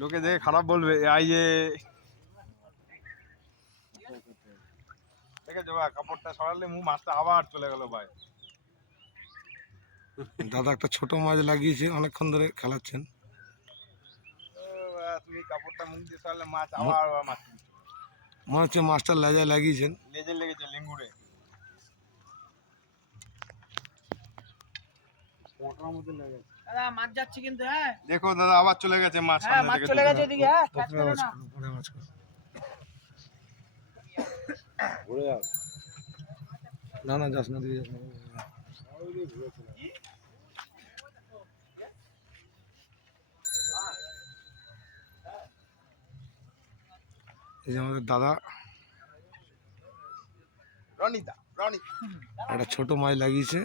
লোকে দেখে খারাপ বলবে এই যে দেখেছো ভাই, কাপড়টা সরালে মাছটা আবার চলে গেল ভাই। দাদা একটা ছোট মাছ লাগিয়েছে, অনেকক্ষণ ধরে খেলাচ্ছেন। তুমি কাপড়টা মুখ দিয়ে সরালে মাছ আবার মাছ মনে হচ্ছে মাছটা লেজায় লাগিয়েছেন। লেজে লেগেছে লিঙ্গুরে। দাদা মাছ যাচ্ছে কিন্তু, হ্যাঁ দেখো দাদা আবার চলে গেছে মাছ, হ্যাঁ সামনে মাছ থেকে চলে গেছে এদিকে, হ্যাঁ ক্যাচ করো না। না না যাস না দিয়ে এই যে আমাদের দাদা রনিদা রনি একটা ছোট মাছ লাগিয়েছে।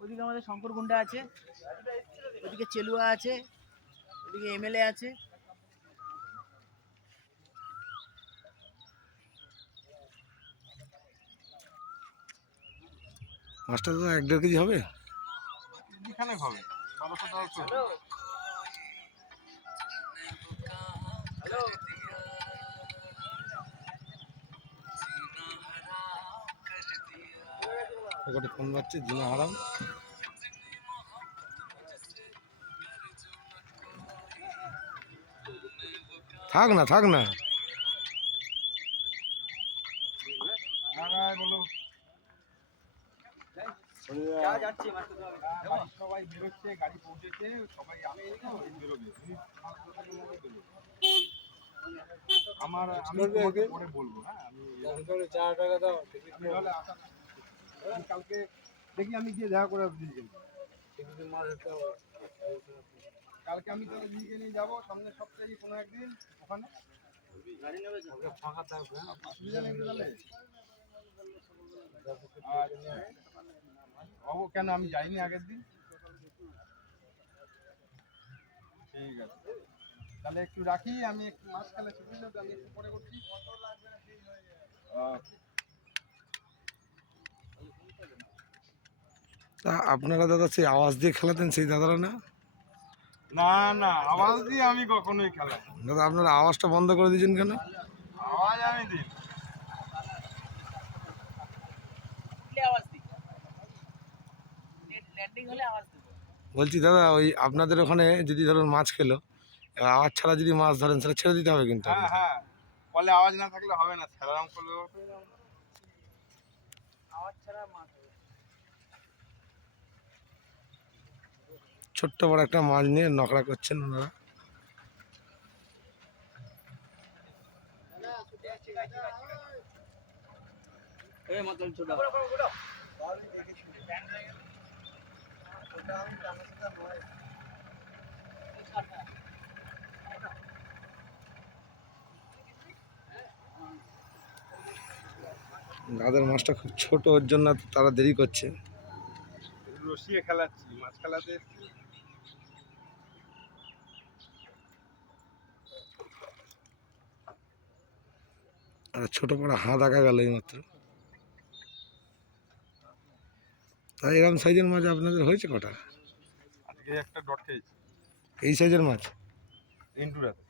ওদিকে আমাদের শঙ্কর গুন্ডা আছে, ওদিকে চেলুয়া আছে, ওদিকে এমএলএ আছে। মাছটা তো 1-1.5 কেজি হবে। এখানে হবে 1200 টাকা। একটা ফোন বাজছে, জিনা হারাম। থাক না থাক না। বলো সবাই বেরোচ্ছে, গাড়ি পৌঁছেছে, সবাই বেরোবে। আমার আমি পরে বলবো, হ্যাঁ আমি কালকে দেখি, আমি গিয়ে দেখা করে কালকে আমি তাহলে দিদিকে নিয়ে যাবো সামনের সপ্তাহে কোনো একদিন ওখানে। ফাঁকা থাকবে, অসুবিধা নেই তাহলে। কেন আমি যাইনি আগের দিন? ঠিক আছে তাহলে একটু রাখি, আমি একটু মাছ খেলে ছুটি দেবো, আমি একটু পরে করছি। তা আপনারা দাদা সেই আওয়াজ দিয়ে খেলাতেন, সেই দাদারা না? না না, আওয়াজ দিয়ে আমি কখনোই খেলাই। দাদা আপনারা আওয়াজটা বন্ধ করে দিয়েছেন কেন? আওয়াজ আমি দিই। বলছি দাদা, ওই আপনাদের ওখানে যদি ধরুন মাছ খেলো, আওয়াজ ছাড়া যদি মাছ ধরেন সেটা ছেড়ে দিতে হবে কিন্তু। হ্যাঁ হ্যাঁ, বলে আওয়াজ না থাকলে হবে না, স্যালাম করলে আওয়াজ ছাড়া মাছ হবে। ছোট্ট বড় একটা মাছ নিয়ে নকড়া করছেন ওনারা। দাদার মাছটা খুব ছোট, ওর জন্য তারা দেরি করছে। রসিয়ে খেলাচ্ছি, মাছ খেলাতে। আর ছোট বড় হাত দেখা গেল এই মাত্র। তাই এরকম সাইজের মাছ আপনাদের হয়েছে কটা? আজকে একটা ডট খেয়েছি। এই সাইজের মাছ ইন্টুরাতে।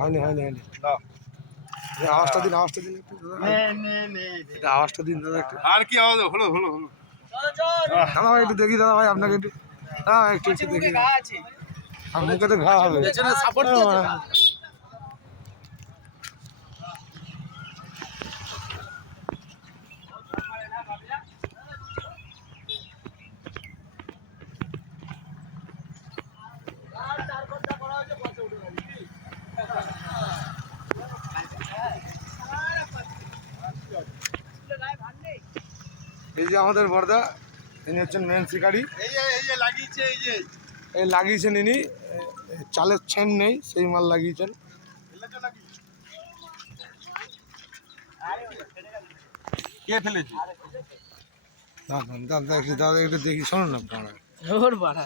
হয়নি হয়নি হয়নি। আওয়াজটা দিন, আওয়াজটা দিন একটু দাদা, আওয়াজটা দিন দাদা একটু। আর কি আওয়াজ হলো হলো হলো। দাদা ভাই একটু দেখি, দাদা ভাই আপনাকে একটু, হ্যাঁ একটু একটু দেখি। আর মুখে তো ঘা হবে। এই যে আমাদের বর্দা, ইনি হচ্ছেন মেন শিকারি। এই যে লাগিয়েছে, এই লাগিয়েছেন ইনি, চালের ছেন নেই সেই মাল লাগিয়েছেন। কে ফেলেছি? না না দাদা একটু দেখি শোনো না আপনারা ওর বাড়া